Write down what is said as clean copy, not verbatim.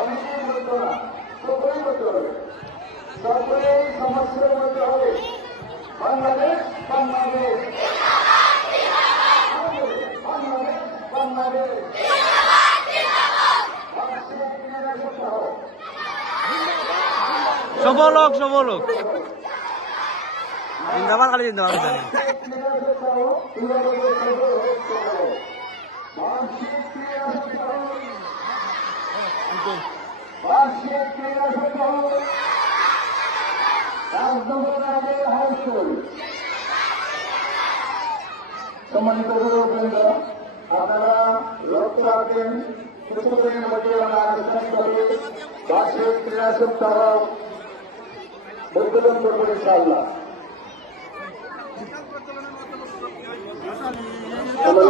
অনেকেই বলতো না, সকলেই বলতে হবে, সকলেই সমস্যার মধ্যে হবে। বাংলাদেশ বাংলাদেশ বাংলাদেশ বাংলাদেশ সফল হোক, সফল হোক। জিন্দাবাদ, খালি জিন্দাবাদ। সম্মানিত বৃন্দ, আপনারা লক্ষ্য রাখবেন কিছুদিনের মধ্যে আমরা আনুষ্ঠানিকভাবে বার্ষিক ক্রীড়া সপ্তাহ উদ্বোধন করবো ইনশাআল্লাহ।